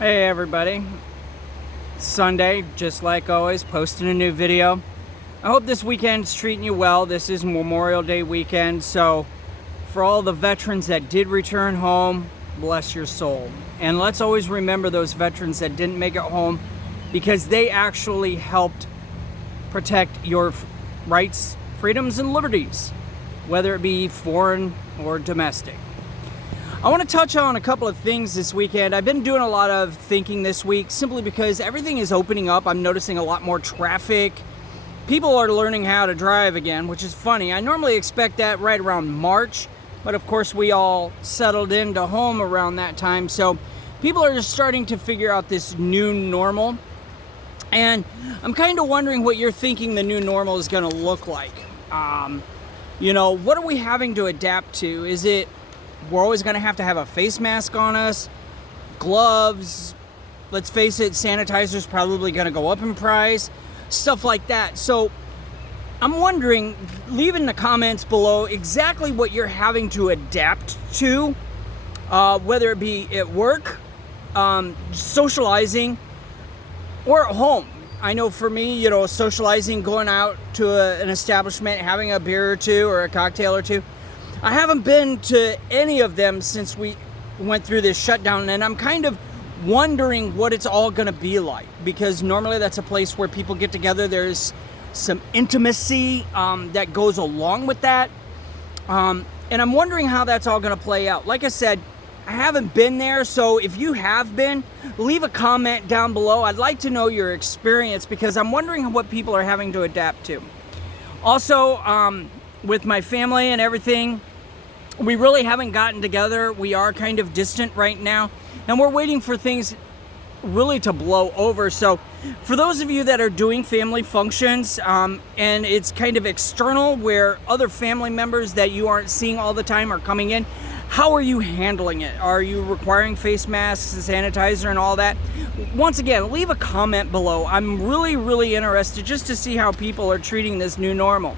Hey everybody, Sunday, just like always, posting a new video. I hope this weekend's treating you well. This is Memorial Day weekend, so for all the veterans that did return home, bless your soul. And let's always remember those veterans that didn't make it home, because they actually helped protect your rights, freedoms, and liberties, whether it be foreign or domestic. I want to touch on a couple of things this weekend. I've been doing a lot of thinking this week simply because everything is opening up. I'm noticing a lot more traffic. People are learning how to drive again, which is funny. I normally expect that right around March, but of course we all settled into home around that time. So people are just starting to figure out this new normal. And I'm kind of wondering what you're thinking the new normal is going to look like. What are we having to adapt to? Is it we're always going to have a face mask on us, gloves, let's face it, sanitizer's probably going to go up in price, stuff like that. So I'm wondering, leave in the comments below exactly what you're having to adapt to, whether it be at work, socializing, or at home. I know for me, socializing, going out to an establishment, having a beer or two or a cocktail or two. I haven't been to any of them since we went through this shutdown, and I'm kind of wondering what it's all going to be like, because normally that's a place where people get together. There's some intimacy that goes along with that, and I'm wondering how that's all going to play out. Like I said, I haven't been there, so if you have been, leave a comment down below. I'd like to know your experience, because I'm wondering what people are having to adapt to. Also, with my family and everything, we really haven't gotten together. We are kind of distant right now, and we're waiting for things really to blow over. So for those of you that are doing family functions, and it's kind of external where other family members that you aren't seeing all the time are coming in, how are you handling it? Are you requiring face masks and sanitizer and all that? Once again, leave a comment below. I'm really interested just to see how people are treating this new normal.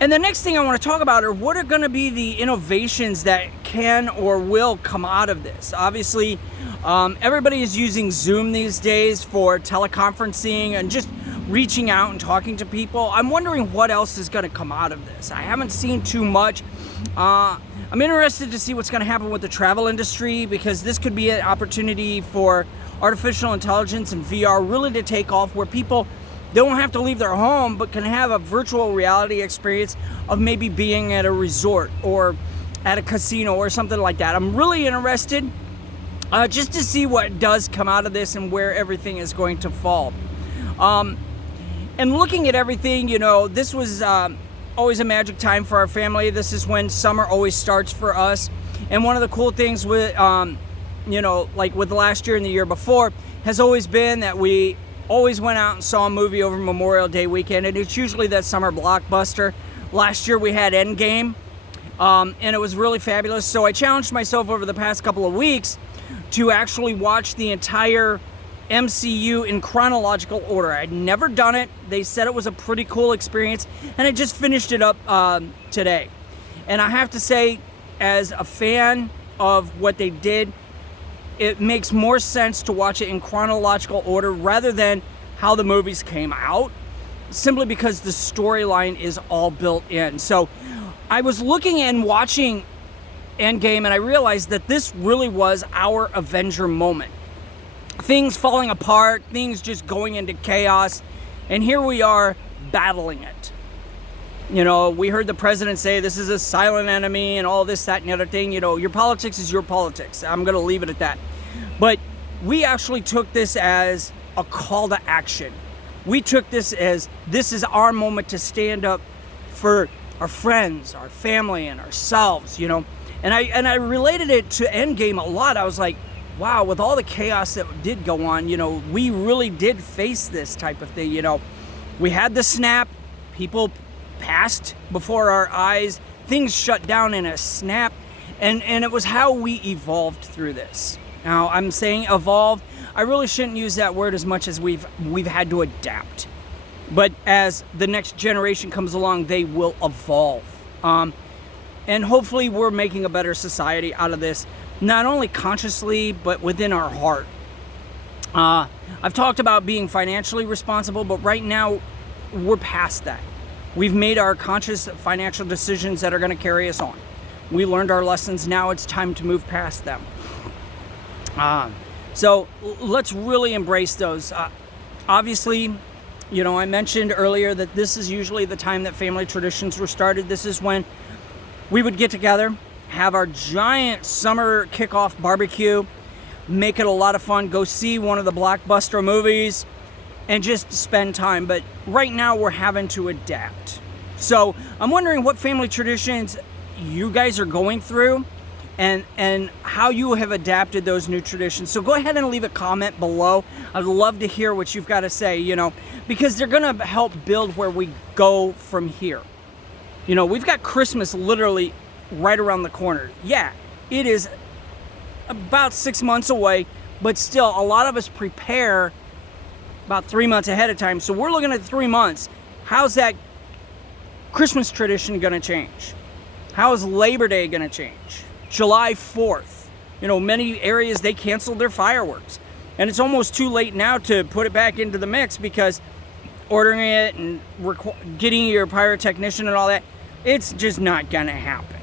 And the next thing I want to talk about are what are going to be the innovations that can or will come out of this. Obviously, everybody is using Zoom these days for teleconferencing and just reaching out and talking to people. I'm wondering what else is going to come out of this. I haven't seen too much. I'm interested to see what's going to happen with the travel industry, because this could be an opportunity for artificial intelligence and VR really to take off, where people don't have to leave their home, but can have a virtual reality experience of maybe being at a resort or at a casino or something like that. I'm really interested just to see what does come out of this and where everything is going to fall. And looking at everything, this was always a magic time for our family. This is when summer always starts for us. And one of the cool things with, like with last year and the year before, has always been that we always went out and saw a movie over Memorial Day weekend, and it's usually that summer blockbuster. Last year we had Endgame, and it was really fabulous. So I challenged myself over the past couple of weeks to actually watch the entire MCU in chronological order. I'd never done it. They said it was a pretty cool experience, and I just finished it up today. And I have to say, as a fan of what they did, it makes more sense to watch it in chronological order rather than how the movies came out, simply because the storyline is all built in. So I was looking and watching Endgame, and I realized that this really was our Avenger moment. Things falling apart, things just going into chaos, and here we are battling it. We heard the president say this is a silent enemy and all this, that, and the other thing. Your politics is your politics. I'm going to leave it at that. But we actually took this as a call to action. We took this as this is our moment to stand up for our friends, our family, and ourselves, And I related it to Endgame a lot. I was like, wow, with all the chaos that did go on, we really did face this type of thing. We had the snap, people passed before our eyes, things shut down in a snap, and it was how we evolved through this. Now, I'm saying evolve. I really shouldn't use that word as much as we've had to adapt. But as the next generation comes along, they will evolve. And hopefully we're making a better society out of this, not only consciously, but within our heart. I've talked about being financially responsible, but right now we're past that. We've made our conscious financial decisions that are going to carry us on. We learned our lessons. Now it's time to move past them. So let's really embrace those. Obviously, you know, I mentioned earlier that this is usually the time that family traditions were started. This is when we would get together, have our giant summer kickoff barbecue, make it a lot of fun, go see one of the blockbuster movies, and just spend time. But right now we're having to adapt. So I'm wondering what family traditions you guys are going through and how you have adapted those new traditions. So go ahead and leave a comment below. I'd love to hear what you've got to say, you know, because they're going to help build where we go from here. You know, we've got Christmas literally right around the corner. Yeah, it is about 6 months away, but still a lot of us prepare about 3 months ahead of time. So we're looking at 3 months. How's that Christmas tradition going to change? How is Labor Day going to change? July 4th. You know, many areas, they canceled their fireworks. And it's almost too late now to put it back into the mix because ordering it and getting your pyrotechnician and all that, it's just not going to happen.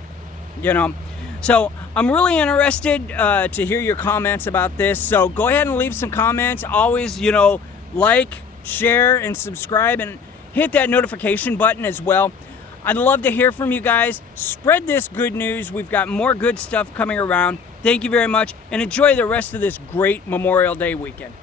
You know? So I'm really interested to hear your comments about this. So go ahead and leave some comments. Always, you know, like, share, and subscribe, and hit that notification button as well. I'd love to hear from you guys. Spread this good news. We've got more good stuff coming around. Thank you very much, and enjoy the rest of this great Memorial Day weekend.